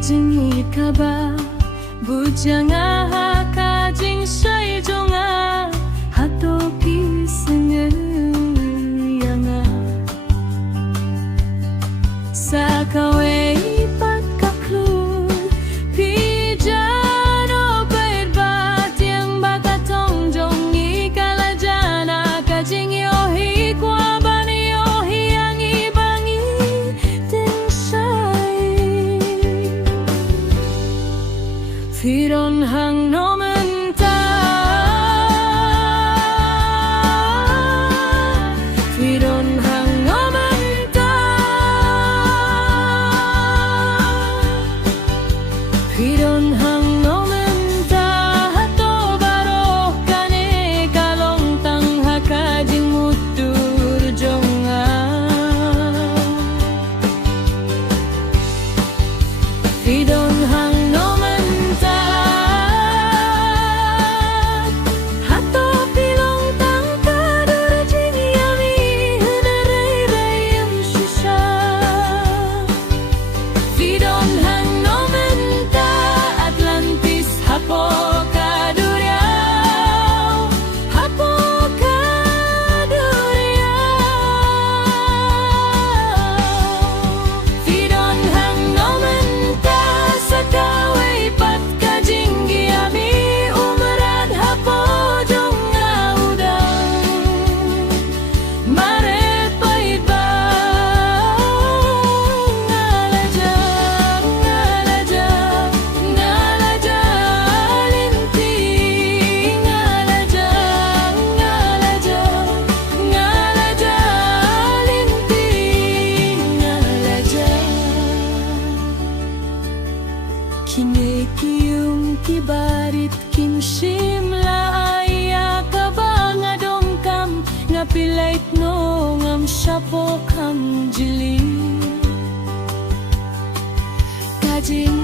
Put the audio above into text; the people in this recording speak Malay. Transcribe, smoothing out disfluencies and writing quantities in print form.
kajing ikaba bujanga kajing sai jonga hatoki sengeyanga sakawe ipat kaklu pijano berbat yang bakatong jongi kalajana kajing yohi kwa bani yohi yang ibangi tinsai firon hang nomenta firon hang nomenta firon hang nomenta hato baroh kane kalong tang hakajing mutur jonga firon hang nomenta hato pilong tang kadur jing yami hederai rayam shisha firon hang nomenta Atlantis hapo kaduriau hapo kaduriau firon hang nomenta sakawe pat kajing giami umrad hapo jonga udang mare paiba ngalaja ngalaja ngalaja linti ngalaja ngalaja ngalaja linti ngalaja kine kiyum kibarit kinshim la aya kabanga dongkam ngapilait no ngam syapo kam jili kajing